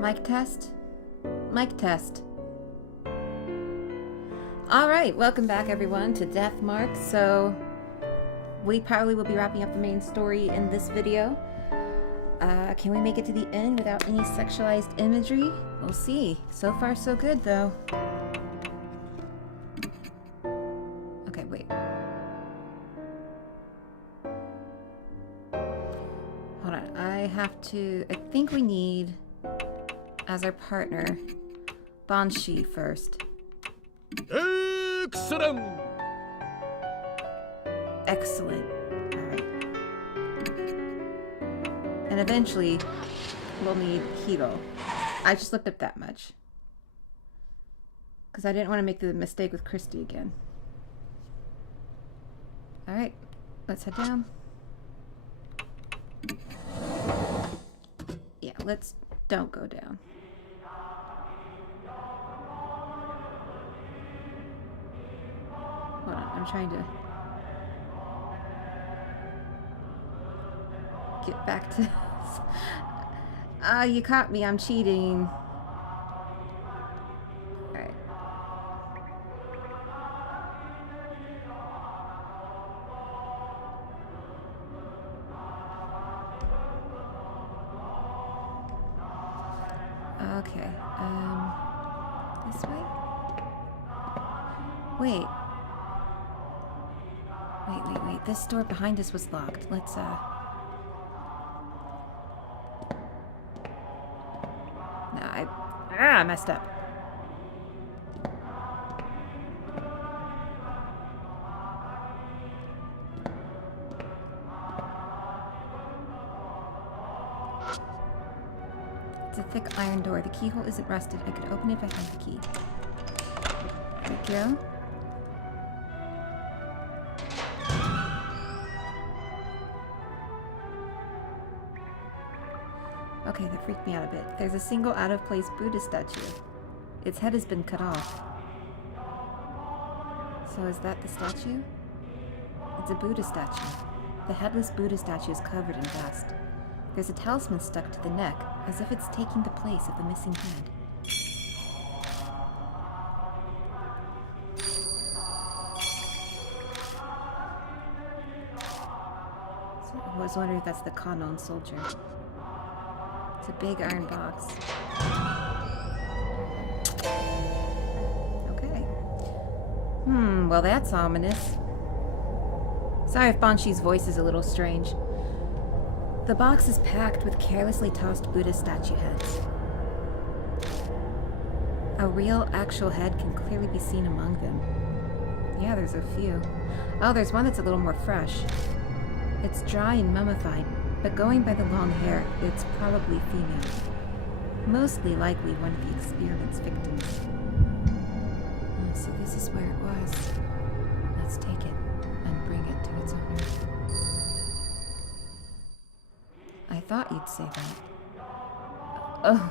Mic test? Mic test. Alright, welcome back everyone to Death Mark. So, we probably will be wrapping up the main story in this video. Can we make it to the end without any sexualized imagery? We'll see. So far so good though. Okay, wait. Hold on, I think we need, as our partner, Banshee first. Excellent! Excellent. Alright. And eventually, we'll need Hiro. I just looked up that much. Because I didn't want to make the mistake with Christy again. Alright, let's head down. Yeah, don't go down. Hold on, I'm trying to get back to... you caught me, I'm cheating. Alright. Okay, this way? Wait. Wait. This door behind us was locked. Let's, No, I messed up. It's a thick iron door. The keyhole isn't rusted. I could open it if I had the key. There we go. Okay, that freaked me out a bit. There's a single out-of-place Buddha statue. Its head has been cut off. So is that the statue? It's a Buddha statue. The headless Buddha statue is covered in dust. There's a talisman stuck to the neck, as if it's taking the place of the missing head. So I was wondering if that's the KANNON soldier. A big iron box. Okay. Well that's ominous. Sorry if Banshee's voice is a little strange. The box is packed with carelessly tossed Buddha statue heads. A real, actual head can clearly be seen among them. Yeah, there's a few. Oh, there's one that's a little more fresh. It's dry and mummified. But going by the long hair, it's probably female. Mostly likely one of the experiment's victims. So this is where it was. Let's take it and bring it to its owner. I thought you'd say that. Oh,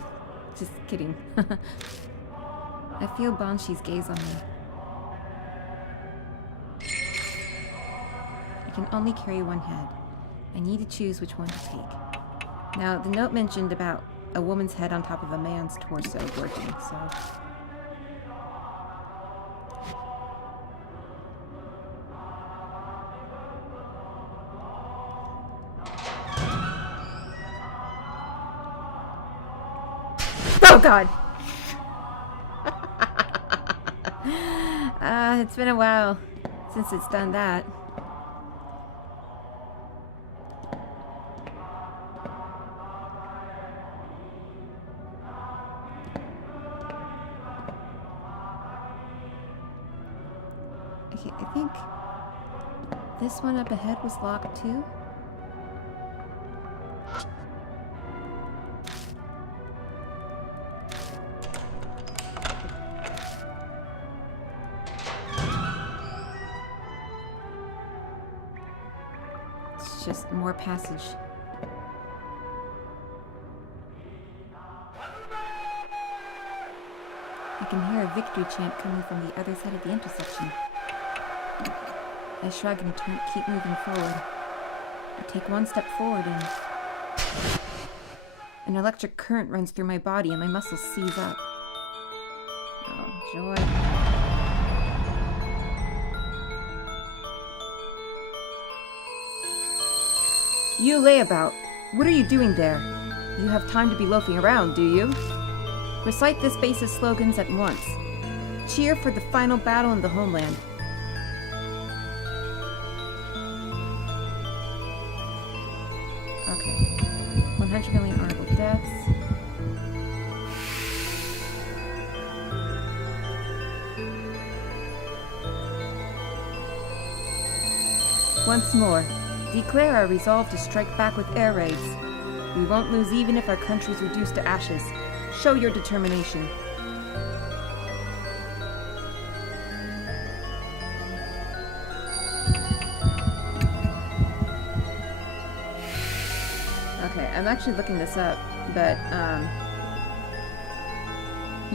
just kidding. I feel Banshee's gaze on me. I can only carry one head. I need to choose which one to take. Now, the note mentioned about a woman's head on top of a man's torso working, so... Oh, God! It's been a while since it's done that. Okay, I think this one up ahead was locked too. It's just more passage. I can hear a victory chant coming from the other side of the intersection. I shrug and keep moving forward. I take one step forward and... An electric current runs through my body and my muscles seize up. Oh, joy. You layabout! What are you doing there? You have time to be loafing around, do you? Recite this base's slogans at once. Cheer for the final battle in the homeland. Okay. 100 million honorable deaths. Once more, declare our resolve to strike back with air raids. We won't lose even if our country's reduced to ashes. Show your determination. Okay, I'm actually looking this up, but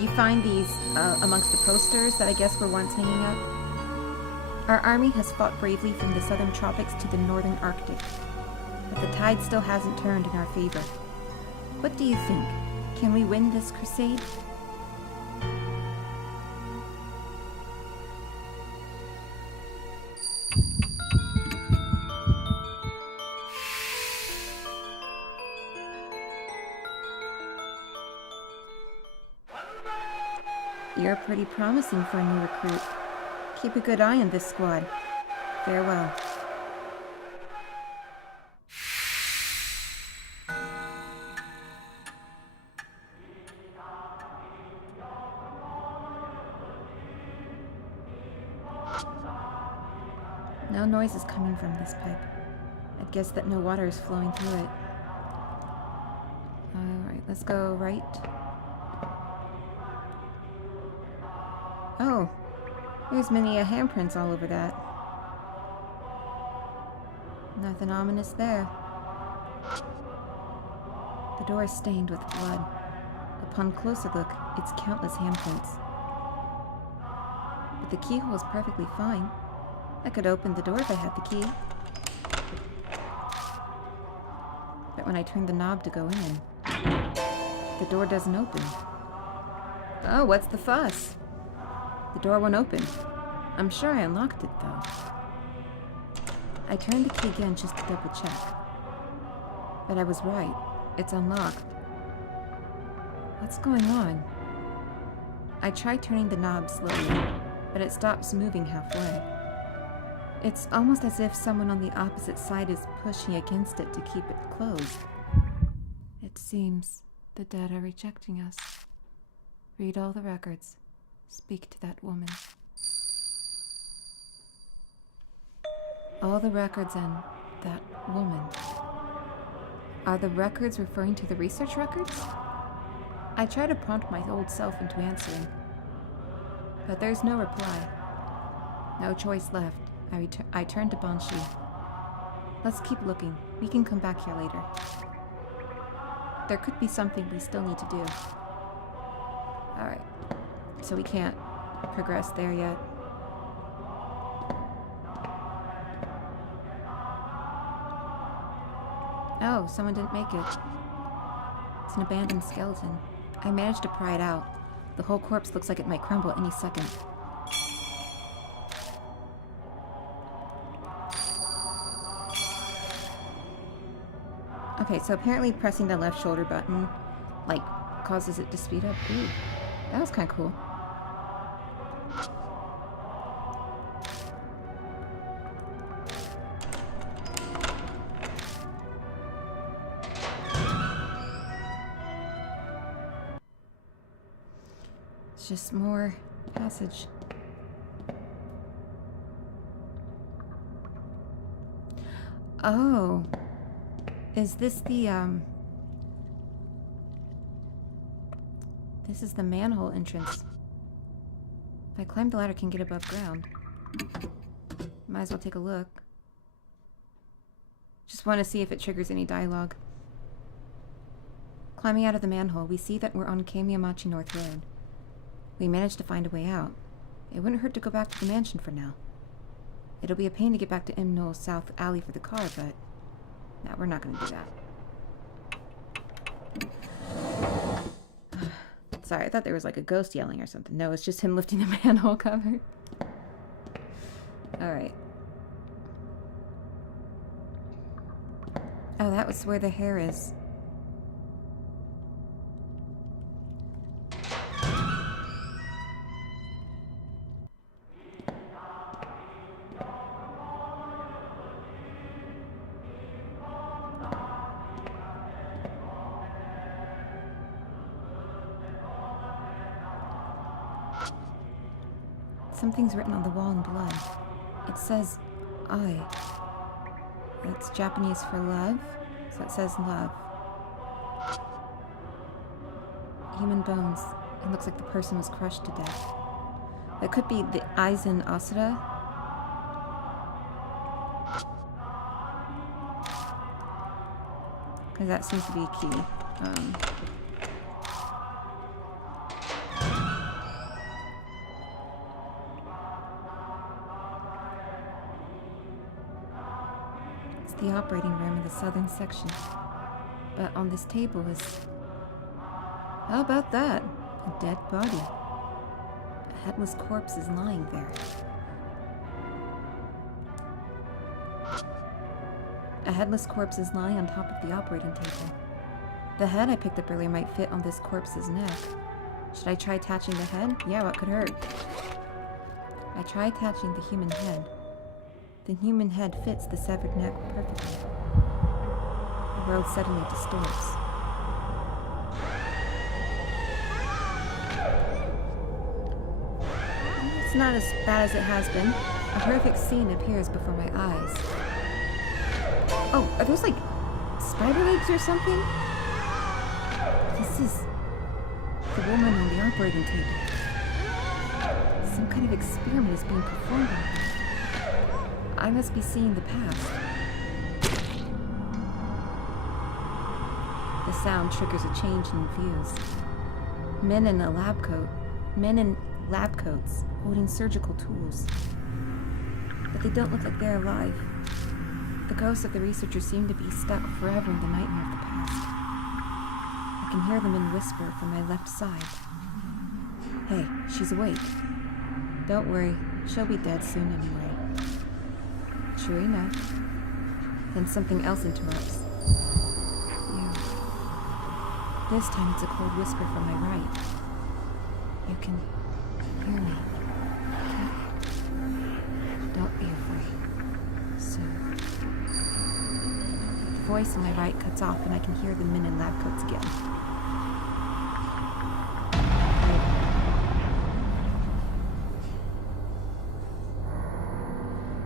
you find these amongst the posters that I guess were once hanging up. Our army has fought bravely from the southern tropics to the northern Arctic, but the tide still hasn't turned in our favor. What do you think? Can we win this crusade? You're pretty promising for a new recruit. Keep a good eye on this squad. Farewell. No noise is coming from this pipe. I'd guess that no water is flowing through it. Alright, let's go right. Oh, there's many handprints all over that. Nothing ominous there. The door is stained with blood. Upon closer look, it's countless handprints. But the keyhole is perfectly fine. I could open the door if I had the key. But when I turn the knob to go in, the door doesn't open. Oh, what's the fuss? The door won't open. I'm sure I unlocked it, though. I turned the key again just to double check. But I was right. It's unlocked. What's going on? I tried turning the knob slowly, but it stops moving halfway. It's almost as if someone on the opposite side is pushing against it to keep it closed. It seems the dead are rejecting us. Read all the records. Speak to that woman. All the records and that woman. Are the records referring to the research records? I try to prompt my old self into answering, but there's no reply. No choice left. I turn to Banshee. Let's keep looking. We can come back here later. There could be something we still need to do. Alright. So we can't progress there yet. Oh, someone didn't make it. It's an abandoned skeleton. I managed to pry it out. The whole corpse looks like it might crumble any second. Okay, so apparently pressing the left shoulder button, like, causes it to speed up. Ooh, that was kind of cool. It's just more passage. Oh. Is this the, This is the manhole entrance. If I climb the ladder, I can get above ground. Might as well take a look. Just want to see if it triggers any dialogue. Climbing out of the manhole, we see that we're on Kamiyamachi North Road. We managed to find a way out. It wouldn't hurt to go back to the mansion for now. It'll be a pain to get back to M. Knoll's South Alley for the car, but... no, we're not going to do that. sorry, I thought there was like a ghost yelling or something. No, it's just him lifting the manhole cover. Alright. Oh, that was where the hair is. Something's written on the wall in blood. It says, I. That's Japanese for love, so it says love. Human bones. It looks like the person was crushed to death. That could be the Aizen Asura. Because that seems to be a key. The operating room in the southern section. But on this table is... How about that? A dead body. A headless corpse is lying there. A headless corpse is lying on top of the operating table. The head I picked up earlier might fit on this corpse's neck. Should I try attaching the head? Yeah, what could hurt? I try attaching the human head. The human head fits the severed neck perfectly. The world suddenly distorts. It's not as bad as it has been. A horrific scene appears before my eyes. Oh, are those like spider legs or something? This is the woman on the operating table. Some kind of experiment is being performed on her. I must be seeing the past. The sound triggers a change in views. Men in a lab coat. Men in lab coats, holding surgical tools. But they don't look like they're alive. The ghosts of the researchers seem to be stuck forever in the nightmare of the past. I can hear them in whisper from my left side. Hey, she's awake. Don't worry, she'll be dead soon anyway. Sure enough. Then something else interrupts. You. This time it's a cold whisper from my right. You can hear me. Okay? Don't be afraid. Soon. The voice on my right cuts off and I can hear the men in lab coats again.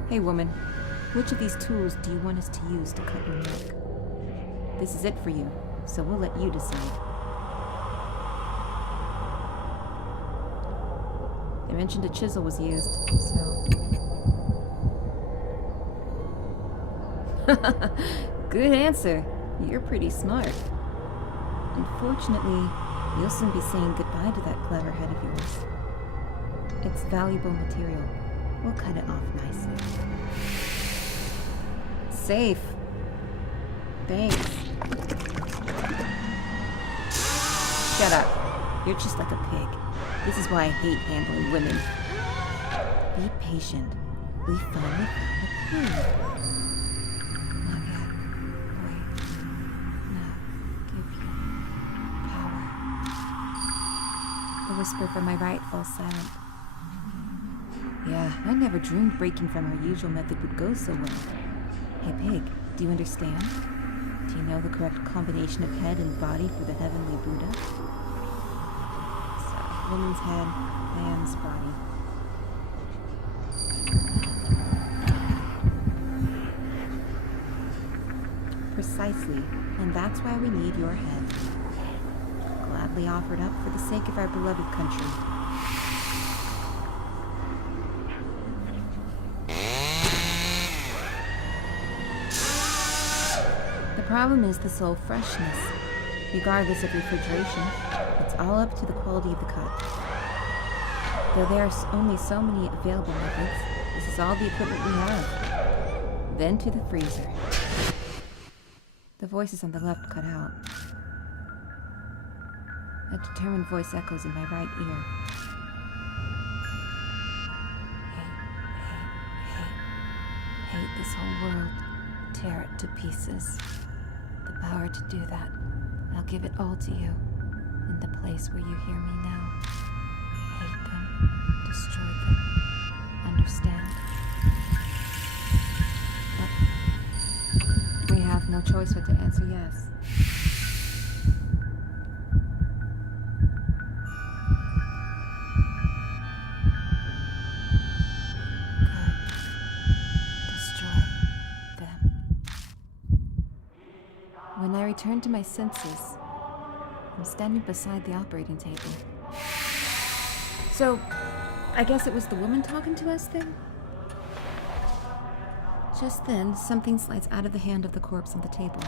Hey woman. Which of these tools do you want us to use to cut your neck? This is it for you, so we'll let you decide. They mentioned a chisel was used, so... Good answer. You're pretty smart. Unfortunately, you'll soon be saying goodbye to that clever head of yours. It's valuable material. We'll cut it off nicely. Safe. Thanks. Shut up. You're just like a pig. This is why I hate handling women. Be patient. We finally found a clue. Not yet. Wait. No. Give you power. The whisper from my right falls silent. Yeah, I never dreamed breaking from our usual method would go so well. Hey pig, do you understand? Do you know the correct combination of head and body for the heavenly Buddha? So, woman's head, man's body. Precisely, and that's why we need your head. Gladly offered up for the sake of our beloved country. The problem is the soul freshness. Regardless of refrigeration, it's all up to the quality of the cut. Though there are only so many available methods, this is all the equipment we have. Then to the freezer. The voices on the left cut out. A determined voice echoes in my right ear. Hate this whole world. Tear it to pieces. The power to do that, I'll give it all to you. In the place where you hear me now. Hate them. Destroy them. Understand? But we have no choice but to answer yes. When I return to my senses, I'm standing beside the operating table. So, I guess it was the woman talking to us then? Just then, something slides out of the hand of the corpse on the table.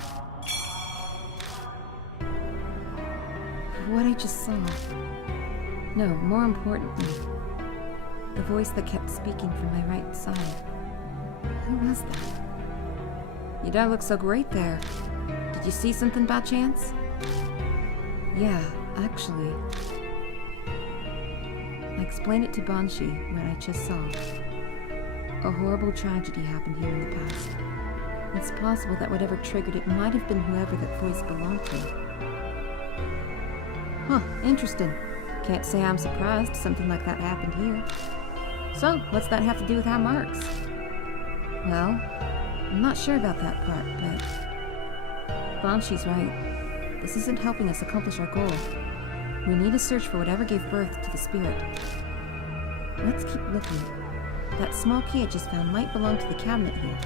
What I just saw. No, more importantly, the voice that kept speaking from my right side. Who was that? You don't look so great there. Did you see something by chance? Yeah, actually. I explained it to Banshee, what I just saw. A horrible tragedy happened here in the past. It's possible that whatever triggered it might have been whoever that voice belonged to. Huh, interesting. Can't say I'm surprised something like that happened here. So, what's that have to do with our marks? Well, I'm not sure about that part, but Banshee's right. This isn't helping us accomplish our goal. We need to search for whatever gave birth to the spirit. Let's keep looking. That small key I just found might belong to the cabinet here.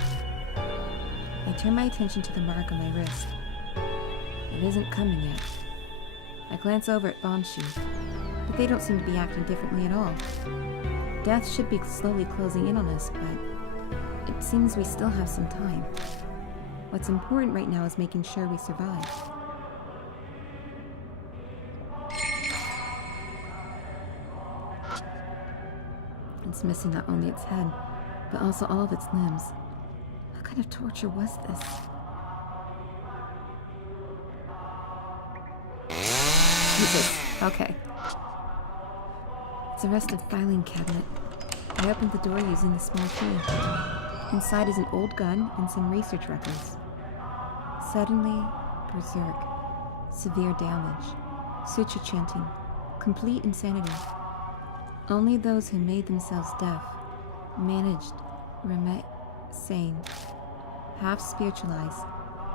I turn my attention to the mark on my wrist. It isn't coming yet. I glance over at Banshee, but they don't seem to be acting differently at all. Death should be slowly closing in on us, but it seems we still have some time. What's important right now is making sure we survive. It's missing not only its head, but also all of its limbs. What kind of torture was this? Jesus. Okay. It's a rusted filing cabinet. I opened the door using the small key. Inside is an old gun and some research records. Suddenly, berserk. Severe damage. Suture chanting. Complete insanity. Only those who made themselves deaf, managed, remain sane, half spiritualized,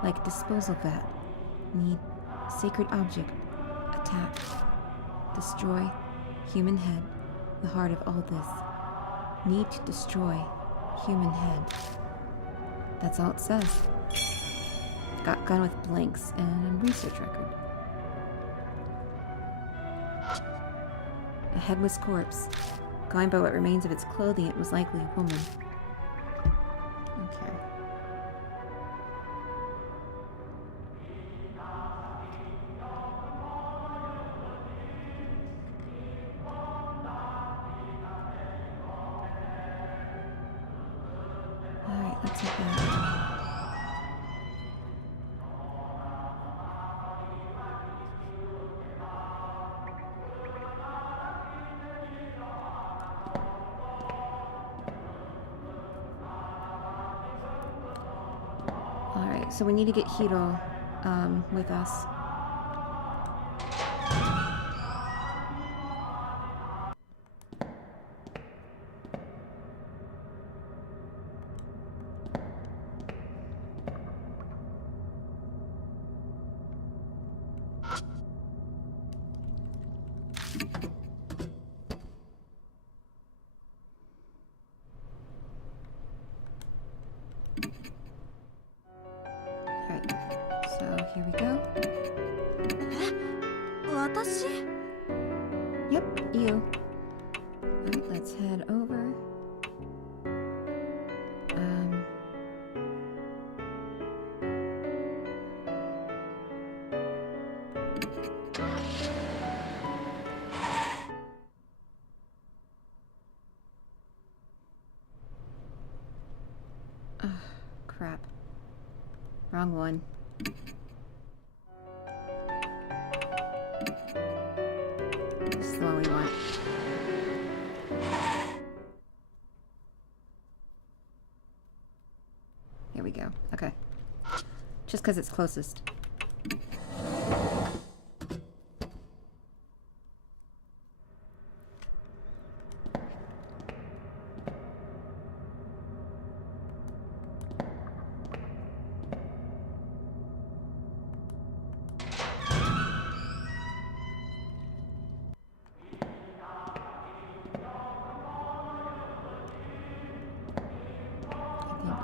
like a disposal vat, need sacred object, attack, destroy, human head, the heart of all this. Need to destroy, human head. That's all it says. Got gun with blanks and research record. A headless corpse. Going by what remains of its clothing, it was likely a woman. Okay. Alright, let's hit that. Alright, so we need to get Hiro with us. Alright, so here we go. Yep, you. Alright, let's head over. Crap. Wrong one. careful all we want. Here we go. Okay. Just because it's closest.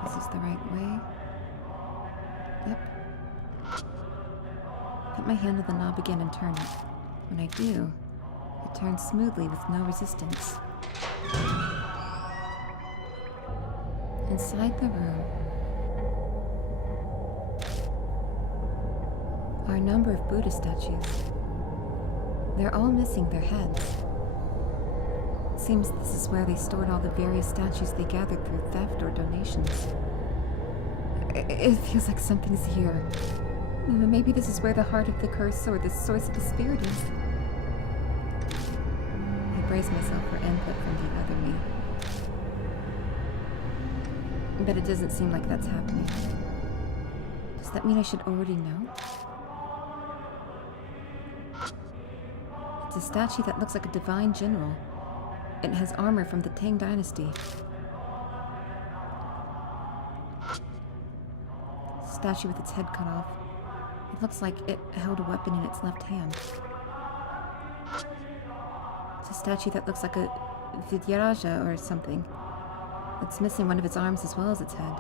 This is the right way. Yep. Put my hand on the knob again and turn it. When I do, it turns smoothly with no resistance. Inside the room are a number of Buddha statues. They're all missing their heads. Seems this is where they stored all the various statues they gathered through theft or donations. It feels like something's here. Maybe this is where the heart of the curse or the source of the spirit is. I brace myself for input from the other me. But it doesn't seem like that's happening. Does that mean I should already know? It's a statue that looks like a divine general. It has armor from the Tang Dynasty. Statue with its head cut off. It looks like it held a weapon in its left hand. It's a statue that looks like a Vidyaraja or something. It's missing one of its arms as well as its head.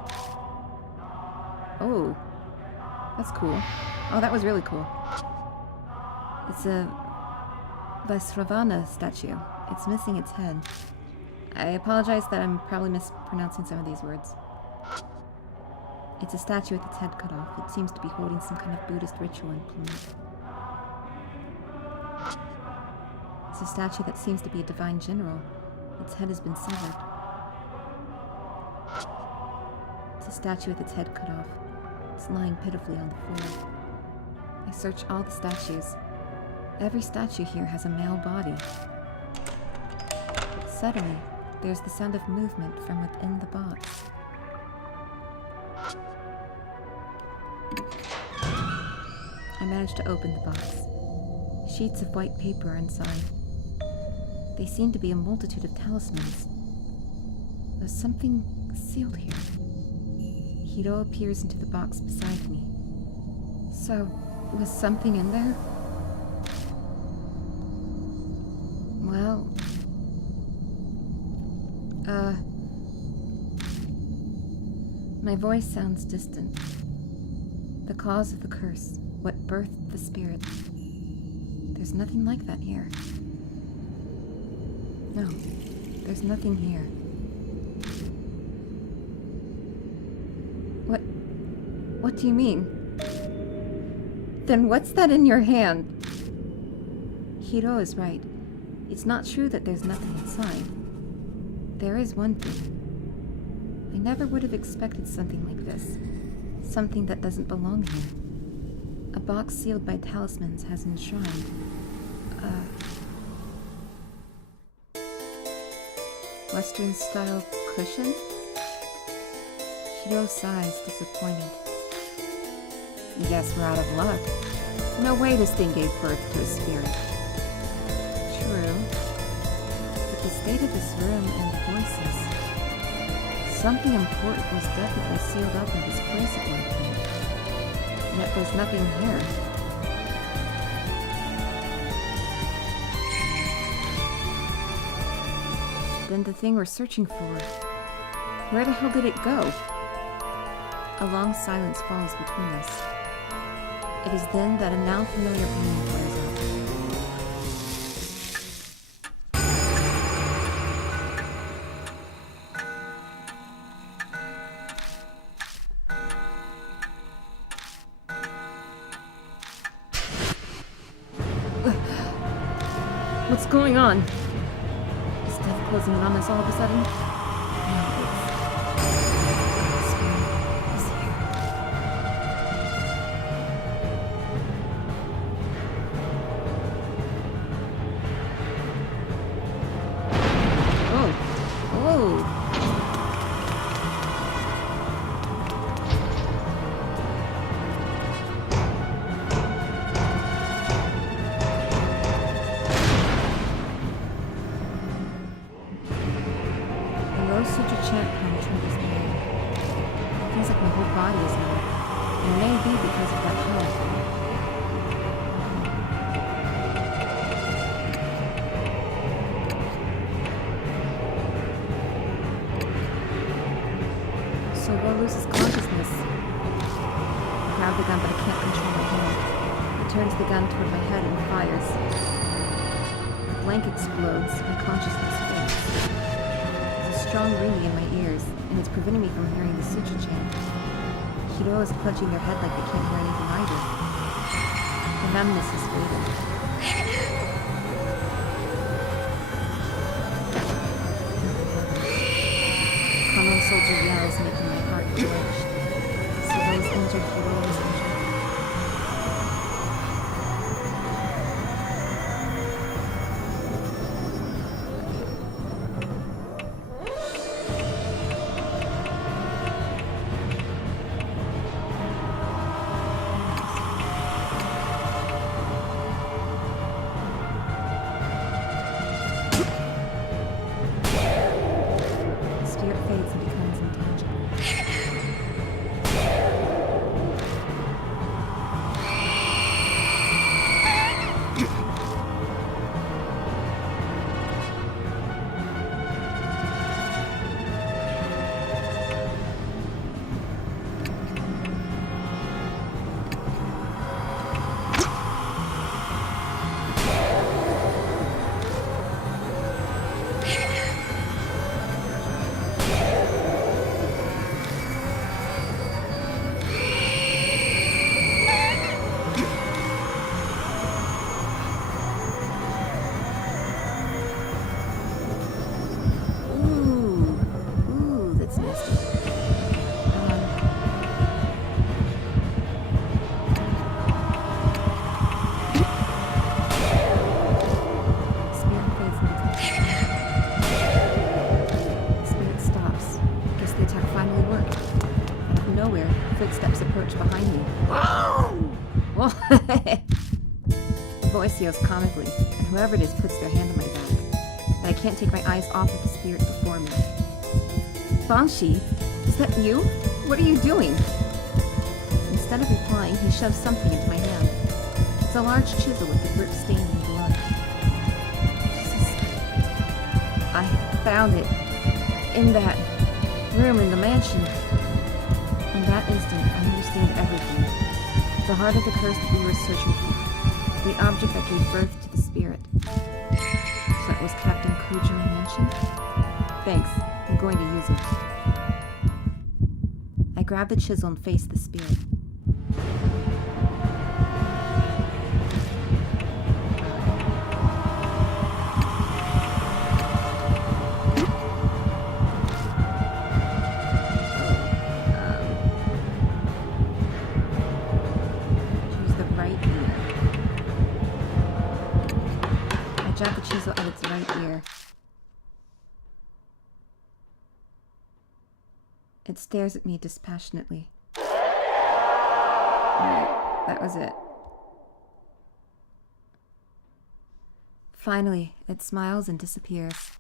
Oh, that's cool. Oh, that was really cool. It's a Vaisravana statue. It's missing its head. I apologize that I'm probably mispronouncing some of these words. It's a statue with its head cut off. It seems to be holding some kind of Buddhist ritual implement. It's a statue that seems to be a divine general. Its head has been severed. It's a statue with its head cut off. It's lying pitifully on the floor. I search all the statues. Every statue here has a male body. Suddenly, there's the sound of movement from within the box. I managed to open the box. Sheets of white paper are inside. They seem to be a multitude of talismans. There's something sealed here. Hiro appears into the box beside me. So, was something in there? Well... My voice sounds distant. The cause of the curse, what birthed the spirit. There's nothing like that here. No, there's nothing here. What do you mean? Then what's that in your hand? Hiro is right. It's not true that there's nothing inside. There is one thing. I never would have expected something like this. Something that doesn't belong here. A box sealed by talismans has enshrined. Western-style cushion? Hiro sighs, disappointed. Guess we're out of luck. No way this thing gave birth to a spirit. True. But the state of this room and voices. Something important was definitely sealed up in this place at one point. Yet there's nothing here. Then the thing we're searching for. Where the hell did it go? A long silence falls between us. It is then that a now familiar boom flares up. What's going on? Is death closing in on us all of a sudden? gun toward my head and fires. The blank explodes, my consciousness fades. There's a strong ringing in my ears, and it's preventing me from hearing the suture chant. Hiro is clutching their head like they can't hear anything either. The numbness is fading. Kannon soldier yells, making my heart flinch. So those injured Hiro is injured. Voice yells comically, and whoever it is puts their hand on my back. But I can't take my eyes off of the spirit before me. Banshee, is that you? What are you doing? Instead of replying, he shoves something into my hand. It's a large chisel with the grip stained in blood. I found it in that room in the mansion. In that instant, I understand everything. The heart of the curse that we were searching for. The object that gave birth to the spirit. So it was kept in Kujo Mansion? Thanks. I'm going to use it. I grab the chisel and face the spirit. The chisel at its right ear. It stares at me dispassionately. Alright, that was it. Finally, it smiles and disappears.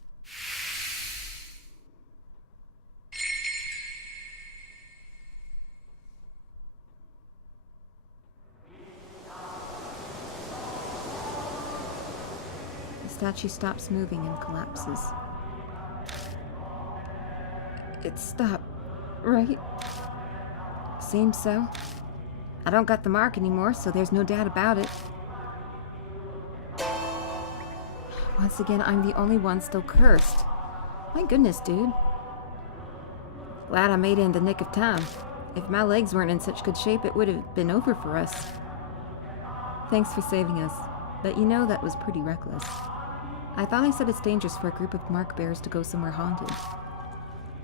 The statue stops moving and collapses. It stopped, right? Seems so. I don't got the mark anymore, so there's no doubt about it. Once again, I'm the only one still cursed. My goodness, dude. Glad I made it in the nick of time. If my legs weren't in such good shape, it would have been over for us. Thanks for saving us, but you know that was pretty reckless. I thought I said it's dangerous for a group of mark bearers to go somewhere haunted.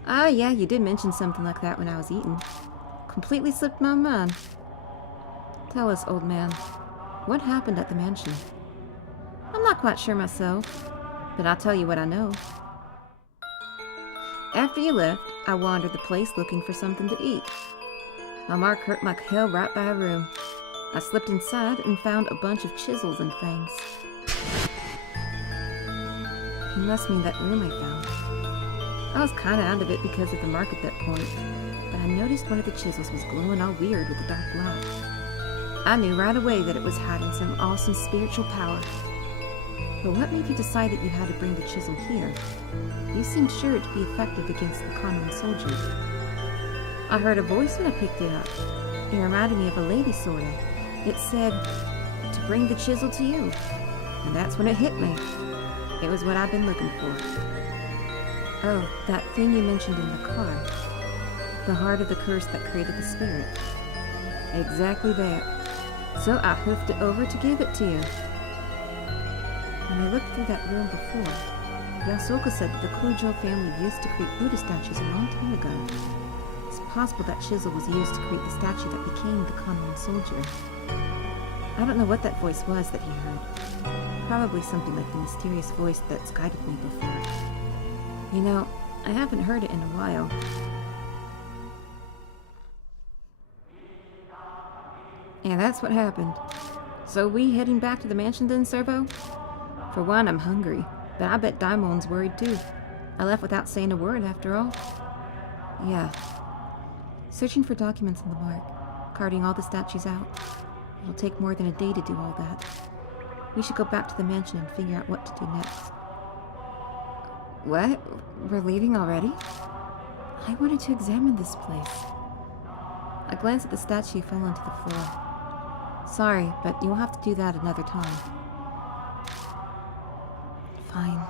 Ah, yeah, you did mention something like that when I was eating. Completely slipped my mind. Tell us, old man, what happened at the mansion? I'm not quite sure myself, but I'll tell you what I know. After you left, I wandered the place looking for something to eat. My mark hurt like hell right by a room. I slipped inside and found a bunch of chisels and things. You must mean that room I found. I was kinda out of it because of the mark at that point, but I noticed one of the chisels was glowing all weird with a dark light. I knew right away that it was hiding some awesome spiritual power. But what made you decide that you had to bring the chisel here? You seemed sure it to be effective against the KANNON soldiers. I heard a voice when I picked it up. It reminded me of a lady, sorta. It said, to bring the chisel to you. And that's when it hit me. It was what I've been looking for. Oh, that thing you mentioned in the car. The heart of the curse that created the spirit. Exactly that. So I hoofed it over to give it to you. When I looked through that room before, Yasoka said that the Kujo family used to create Buddha statues a long time ago. It's possible that chisel was used to create the statue that became the KANNON soldier. I don't know what that voice was that he heard. Probably something like the mysterious voice that's guided me before. You know, I haven't heard it in a while. And that's what happened. So we heading back to the mansion then, Servo? For one, I'm hungry, but I bet Daimon's worried too. I left without saying a word after all. Yeah. Searching for documents on the mark, carting all the statues out. It'll take more than a day to do all that. We should go back to the mansion and figure out what to do next. What? We're leaving already? I wanted to examine this place. I glanced at the statue fell onto the floor. Sorry, but you'll have to do that another time. Fine.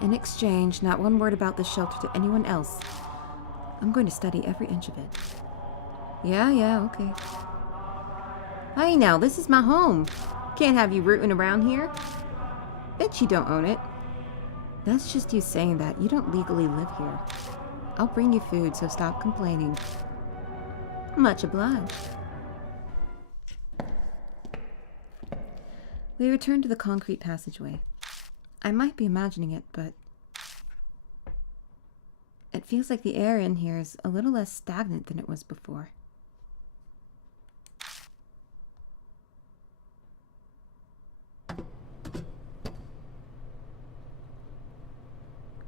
In exchange, not one word about this shelter to anyone else. I'm going to study every inch of it. Yeah, okay. Hey now, this is my home. Can't have you rooting around here. Bet you don't own it. That's just you saying that. You don't legally live here. I'll bring you food, so stop complaining. Much obliged. We returned to the concrete passageway. I might be imagining it, but it feels like the air in here is a little less stagnant than it was before.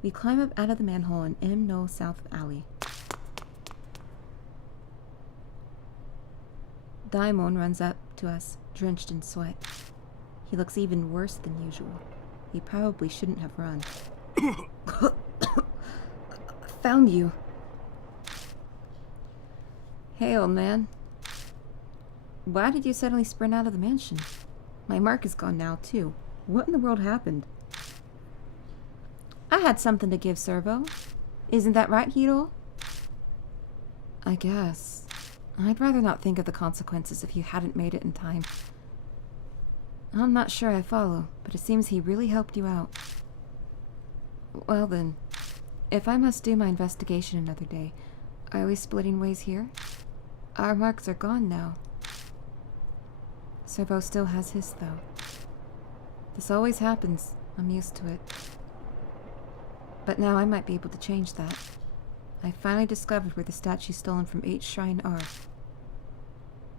We climb up out of the manhole in No South Alley. Daimon runs up to us, drenched in sweat. He looks even worse than usual. He probably shouldn't have run. Found you. Hey, old man. Why did you suddenly sprint out of the mansion? My mark is gone now, too. What in the world happened? I had something to give, Servo. Isn't that right, Hiro? I guess. I'd rather not think of the consequences if you hadn't made it in time. I'm not sure I follow, but it seems he really helped you out. Well then, if I must do my investigation another day, are we splitting ways here? Our marks are gone now. Servo still has his, though. This always happens. I'm used to it. But now I might be able to change that. I finally discovered where the statue stolen from 8 Shrine are.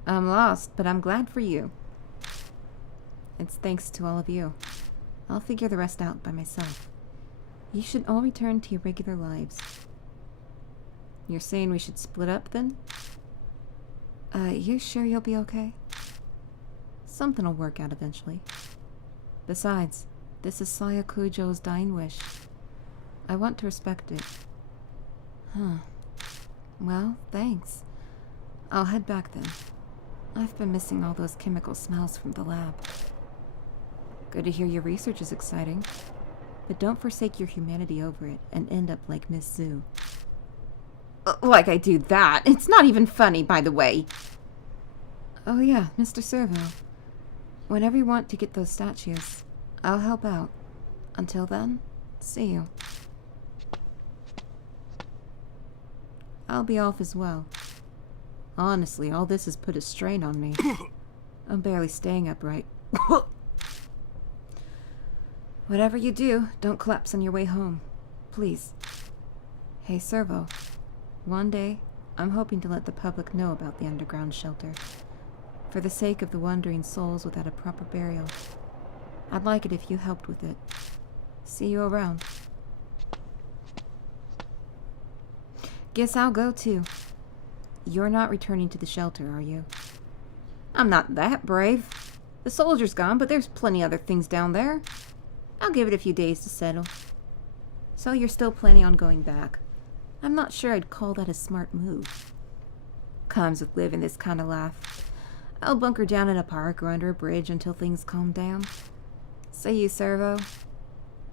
I'm lost, but I'm glad for you. It's thanks to all of you. I'll figure the rest out by myself. You should all return to your regular lives. You're saying we should split up, then? You sure you'll be okay? Something'll work out eventually. Besides, this is Saya Kujo's dying wish. I want to respect it. Huh. Well, thanks. I'll head back then. I've been missing all those chemical smells from the lab. Good to hear your research is exciting. But don't forsake your humanity over it and end up like Miss Zhu. Like I do that? It's not even funny, by the way. Oh yeah, Mr. Servo. Whenever you want to get those statues, I'll help out. Until then, see you. I'll be off as well. Honestly, all this has put a strain on me. I'm barely staying upright. Whatever you do, don't collapse on your way home. Please. Hey, Servo. One day, I'm hoping to let the public know about the underground shelter. For the sake of the wandering souls without a proper burial. I'd like it if you helped with it. See you around. Guess I'll go too. You're not returning to the shelter, are you? I'm not that brave. The soldier's gone, but there's plenty other things down there. I'll give it a few days to settle. So you're still planning on going back. I'm not sure I'd call that a smart move. Comes with living this kind of life. I'll bunker down in a park or under a bridge until things calm down. See you, Servo.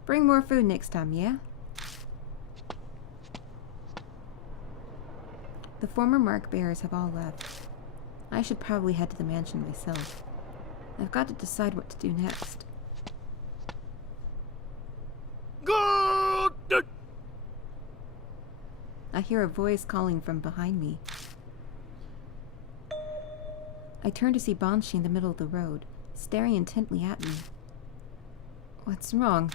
Bring more food next time, yeah? The former mark bearers have all left. I should probably head to the mansion myself. I've got to decide what to do next. I hear a voice calling from behind me. I turn to see Banshee in the middle of the road, staring intently at me. What's wrong?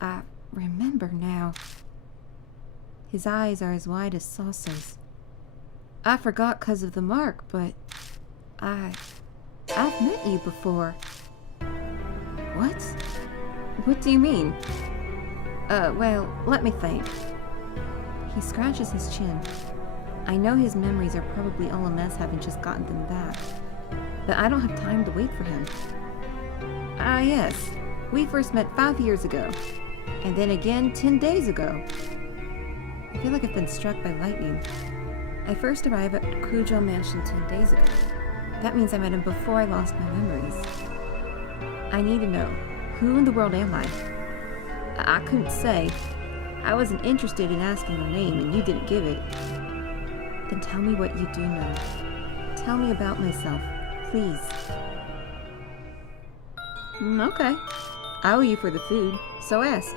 I remember now. His eyes are as wide as saucers. I forgot 'cause of the mark, but I've met you before. What? What do you mean? Well, let me think. He scratches his chin. I know his memories are probably all a mess having just gotten them back, but I don't have time to wait for him. Ah, yes. We first met 5 years ago, and then again 10 days ago. I feel like I've been struck by lightning. I first arrived at Cujo Mansion 10 days ago. That means I met him before I lost my memories. I need to know, who in the world am I? I couldn't say. I wasn't interested in asking your name, and you didn't give it. Then tell me what you do know. Tell me about myself, please. Okay. I owe you for the food, so ask.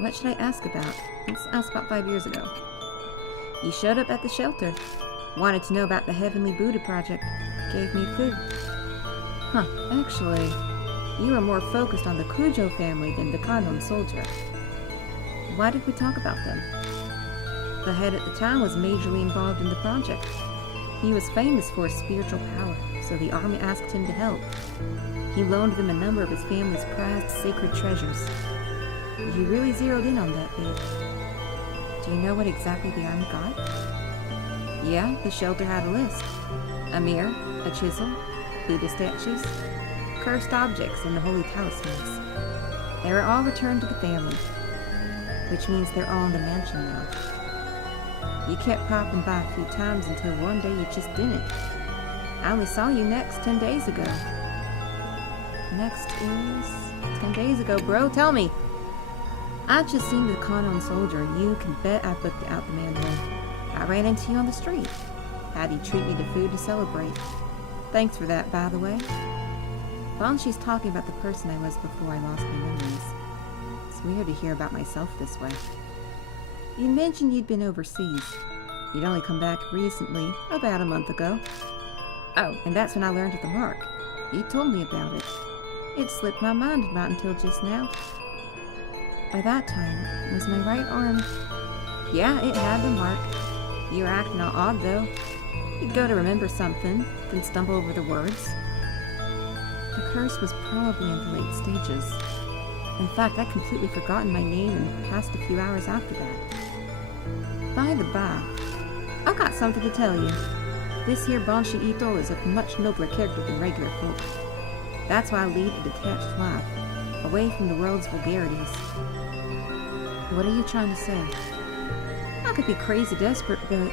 What should I ask about? Let's ask about 5 years ago. You showed up at the shelter. Wanted to know about the Heavenly Buddha project. Gave me food. Huh, actually, you were more focused on the Cujo family than the KANNON soldier. Why did we talk about them? The head at the time was majorly involved in the project. He was famous for his spiritual power, so the army asked him to help. He loaned them a number of his family's prized sacred treasures. You really zeroed in on that bit. Do you know what exactly the army got? Yeah, the shelter had a list. A mirror, a chisel, Buddha statues, cursed objects, and the holy talismans. They were all returned to the family, which means they're all in the mansion now. You kept popping by a few times until one day you just didn't. I only saw you next 10 days ago. Next is 10 days ago, bro. Tell me. I just seen the KANNON soldier, and you can bet I booked out the manhole. I ran into you on the street. How'd you treat me to food to celebrate? Thanks for that, by the way. Banshee's talking about the person I was before I lost my memories. It's weird to hear about myself this way. You mentioned you'd been overseas. You'd only come back recently, about a month ago. Oh, and that's when I learned of the mark. You told me about it. It slipped my mind not until just now. By that time, was my right arm... Yeah, it had the mark. You were acting all odd, though. You'd go to remember something, then stumble over the words. The curse was probably in the late stages. In fact, I'd completely forgotten my name and passed a few hours after that. By the by, I've got something to tell you. This here Banshee Ito is a much nobler character than regular folk. That's why I lead a detached life, away from the world's vulgarities. What are you trying to say? I could be crazy desperate, but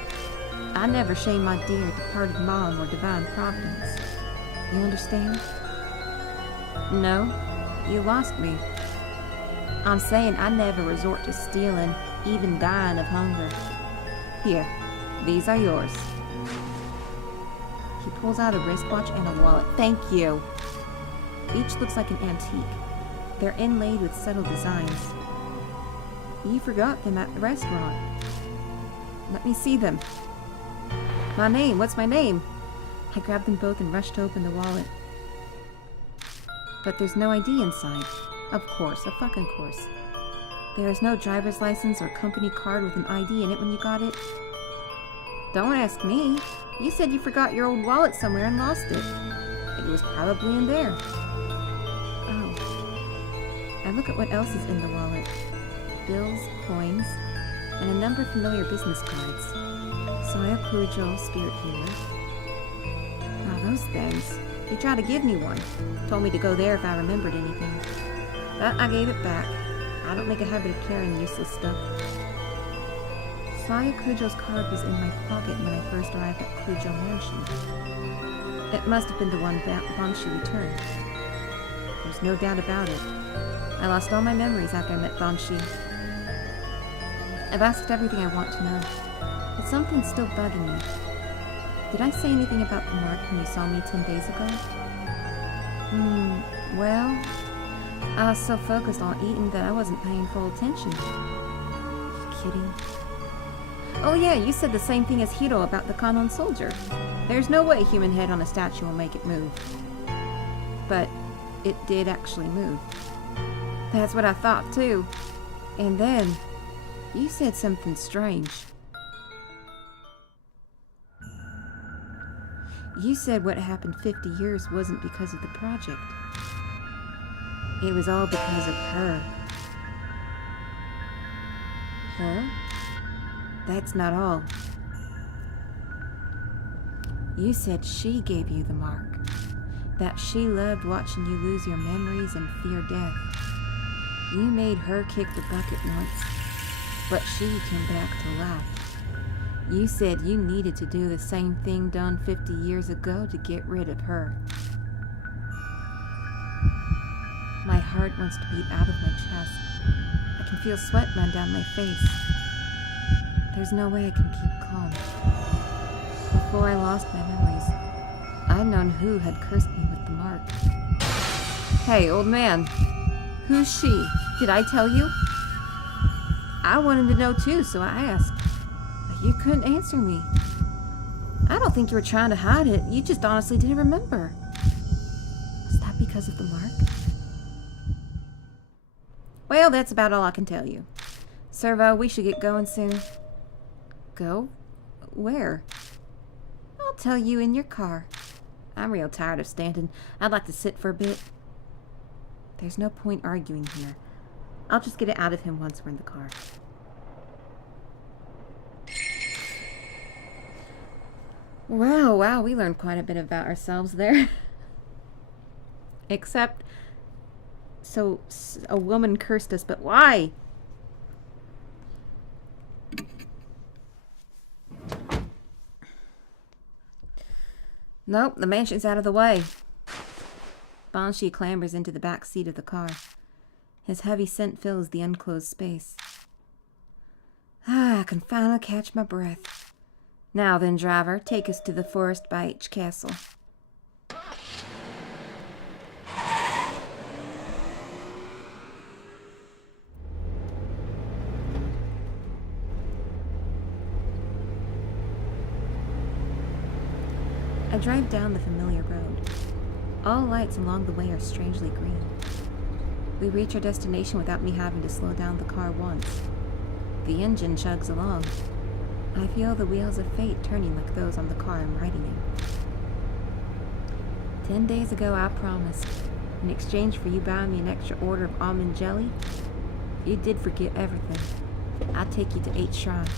I never shame my dear departed mom or divine providence. You understand? No, you lost me. I'm saying I never resort to stealing, even dying of hunger. Here, these are yours. He pulls out a wristwatch and a wallet. Thank you. Each looks like an antique. They're inlaid with subtle designs. You forgot them at the restaurant. Let me see them. My name, what's my name? I grabbed them both and rushed to open the wallet. But there's no ID inside. Of course, a fucking course. There is no driver's license or company card with an ID in it when you got it. Don't ask me. You said you forgot your old wallet somewhere and lost it. It was probably in there. Oh. I look at what else is in the wallet. Bills, coins, and a number of familiar business cards. Soya Cujo, Spirit Healer. Oh, those things. He tried to give me one. Told me to go there if I remembered anything. But I gave it back. I don't make a habit of carrying useless stuff. Saya Kujo's card was in my pocket when I first arrived at Kujo Mansion. It must have been the one Banshee returned. There's no doubt about it. I lost all my memories after I met Banshee. I've asked everything I want to know, but something's still bugging me. Did I say anything about the mark when you saw me 10 days ago? Well, I was so focused on eating that I wasn't paying full attention. You kidding? Oh yeah, you said the same thing as Hiro about the KANNON soldier. There's no way a human head on a statue will make it move. But it did actually move. That's what I thought too. And then, you said something strange. You said what happened 50 years wasn't because of the project. It was all because of her. Her? That's not all. You said she gave you the mark. That she loved watching you lose your memories and fear death. You made her kick the bucket once, but she came back to life. You said you needed to do the same thing done 50 years ago to get rid of her. My heart wants to beat out of my chest. I can feel sweat run down my face. There's no way I can keep calm. Before I lost my memories, I'd known who had cursed me with the mark. Hey, old man. Who's she? Did I tell you? I wanted to know too, so I asked. But you couldn't answer me. I don't think you were trying to hide it. You just honestly didn't remember. Was that because of the mark? Well, that's about all I can tell you. Servo, we should get going soon. Go? Where? I'll tell you in your car. I'm real tired of standing. I'd like to sit for a bit. There's no point arguing here. I'll just get it out of him once we're in the car. Wow, we learned quite a bit about ourselves there. Except, so a woman cursed us, but why? Nope, the mansion's out of the way. Banshee clambers into the back seat of the car. His heavy scent fills the unclosed space. I can finally catch my breath. Now then, driver, take us to the forest by H Castle. I drive down the familiar road. All lights along the way are strangely green. We reach our destination without me having to slow down the car once. The engine chugs along. I feel the wheels of fate turning like those on the car I'm riding in. 10 days ago I promised, in exchange for you buying me an extra order of almond jelly, if you did forget everything, I'd take you to 8 Shrine.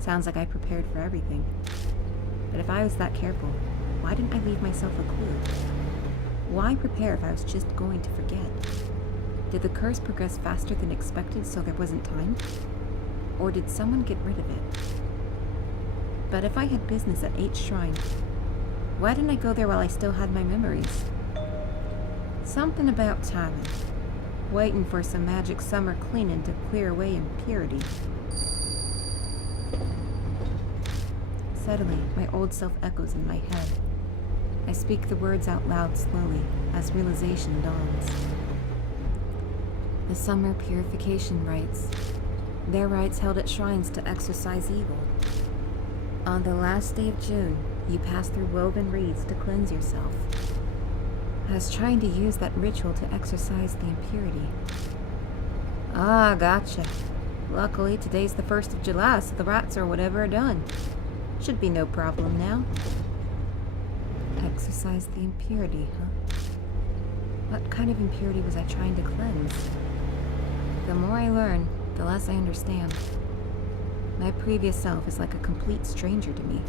Sounds like I prepared for everything. But if I was that careful, why didn't I leave myself a clue? Why prepare if I was just going to forget? Did the curse progress faster than expected so there wasn't time? Or did someone get rid of it? But if I had business at H Shrine, why didn't I go there while I still had my memories? Something about timing. Waiting for some magic summer cleaning to clear away impurity. Suddenly, my old self echoes in my head. I speak the words out loud slowly, as realization dawns. The summer purification rites. Their rites held at shrines to exorcise evil. On the last day of June, you pass through woven reeds to cleanse yourself. I was trying to use that ritual to exorcise the impurity. Ah, gotcha. Luckily, today's the 1st of July, so the rites or whatever are done. Should be no problem now. Exorcise the impurity, huh? What kind of impurity was I trying to cleanse? The more I learn, the less I understand. My previous self is like a complete stranger to me.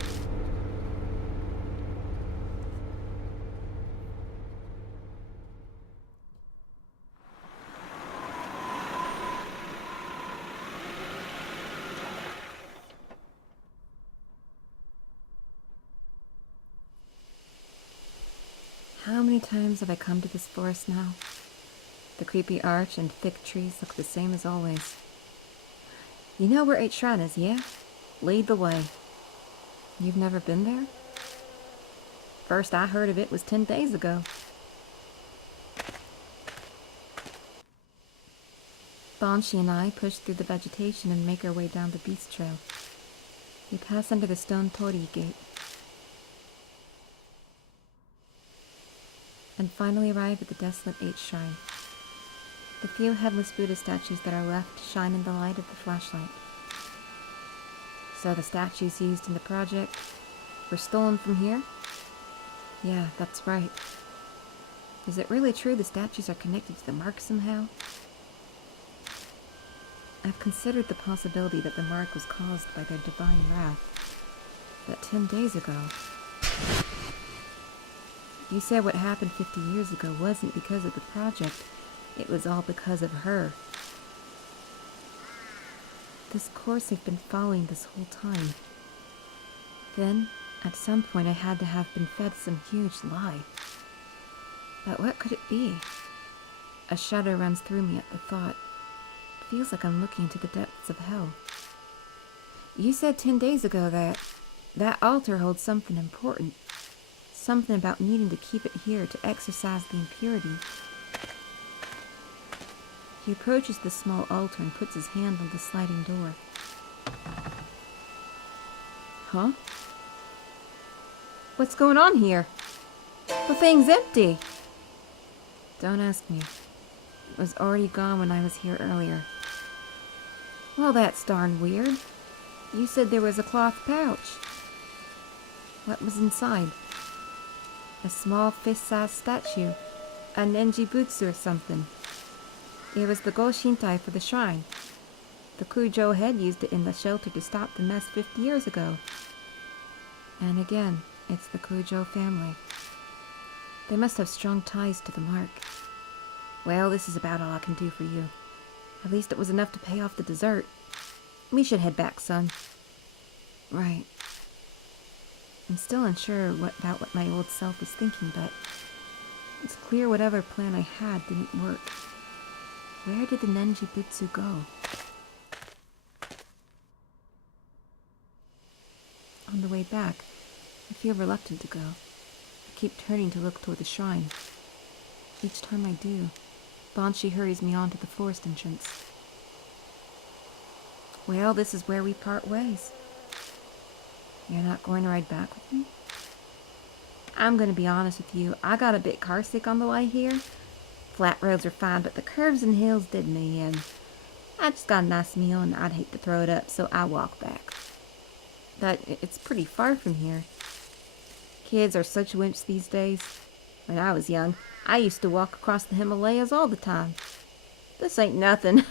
times have I come to this forest now? The creepy arch and thick trees look the same as always. You know where 8 Shrine is, yeah? Lead the way. You've never been there? First I heard of it was 10 days ago. Banshee and I push through the vegetation and make our way down the beast trail. We pass under the stone torii gate. And finally arrive at the desolate 8 Shrine. The few headless Buddha statues that are left shine in the light of the flashlight. So the statues used in the project were stolen from here? Yeah, that's right. Is it really true the statues are connected to the mark somehow? I've considered the possibility that the mark was caused by their divine wrath. But 10 days ago... You said what happened 50 years ago wasn't because of the project. It was all because of her. This course I've been following this whole time. Then, at some point I had to have been fed some huge lie. But what could it be? A shudder runs through me at the thought. It feels like I'm looking into the depths of hell. You said 10 days ago that altar holds something important. Something about needing to keep it here to exorcise the impurity. He approaches the small altar and puts his hand on the sliding door. Huh? What's going on here? The thing's empty! Don't ask me. It was already gone when I was here earlier. Well, that's darn weird. You said there was a cloth pouch. What was inside? A small fist-sized statue. A Nenji Butsu or something. It was the Go-Shintai for the shrine. The Kujo head used it in the shelter to stop the mess 50 years ago. And again, it's the Kujo family. They must have strong ties to the mark. Well, this is about all I can do for you. At least it was enough to pay off the dessert. We should head back, son. Right. I'm still unsure about what my old self was thinking, but it's clear whatever plan I had didn't work. Where did the Nenji Butsu go? On the way back, I feel reluctant to go. I keep turning to look toward the shrine. Each time I do, Banshee hurries me on to the forest entrance. Well, this is where we part ways. You're not going to ride back with me? I'm going to be honest with you, I got a bit carsick on the way here. Flat roads are fine, but the curves and hills did me in. I just got a nice meal and I'd hate to throw it up, so I walk back. But it's pretty far from here. Kids are such wimps these days. When I was young, I used to walk across the Himalayas all the time. This ain't nothing.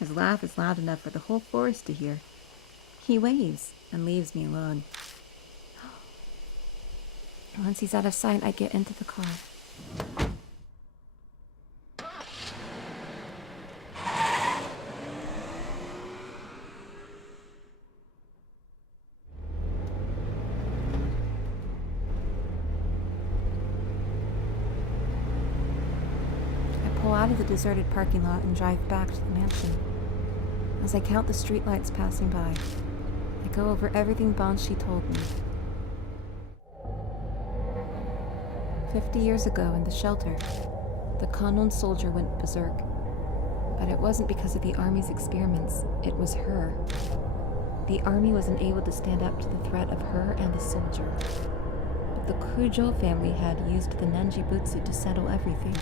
His laugh is loud enough for the whole forest to hear. He waves and leaves me alone. Once he's out of sight, I get into the car. I pull out of the deserted parking lot and drive back to the mansion. As I count the streetlights passing by, I go over everything Banshee told me. 50 years ago in the shelter, the KANNON soldier went berserk. But it wasn't because of the army's experiments, it was her. The army was unable to stand up to the threat of her and the soldier. But the Kujo family had used the Nenji Butsu to settle everything.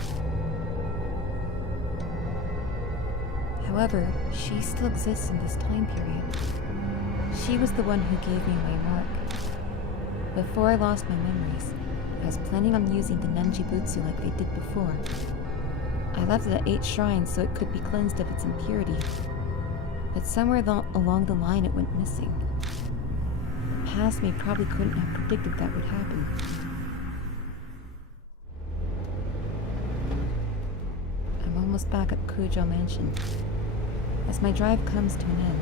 However, she still exists in this time period. She was the one who gave me my mark. Before I lost my memories, I was planning on using the Nenji Butsu like they did before. I left it at 8 shrines so it could be cleansed of its impurity. But somewhere along the line it went missing. The past me probably couldn't have predicted that would happen. I'm almost back at Kujo Mansion. As my drive comes to an end,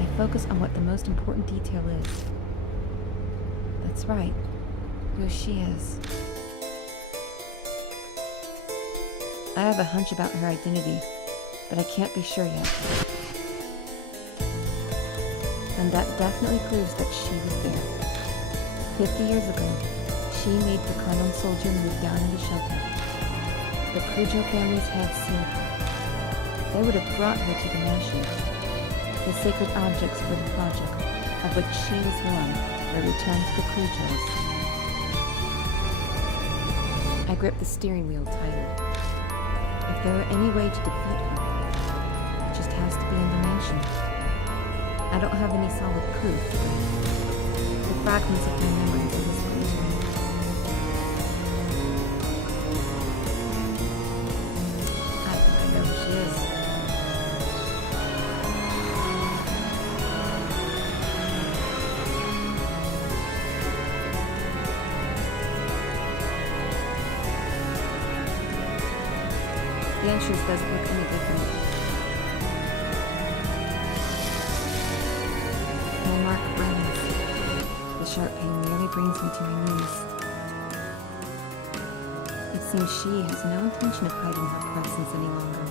I focus on what the most important detail is. That That's right. Who she is. I have a hunch about her identity, but I can't be sure yet. And that definitely proves that she was there. 50 years ago, she made the KANNON soldier move down into shelter. The Kujo family's head sealed her. They would have brought her to the Banshee. The sacred objects for the project, of which she was one, were returned to the Kujos. I gripped the steering wheel tighter. If there were any way to defeat her, it just has to be in the mansion. I don't have any solid proof. The fragments of my memories are this close to me. I think I know who she is. The entrance doesn't look any different. My mark burns. The sharp pain nearly brings me to my knees. It seems she has no intention of hiding her presence any longer.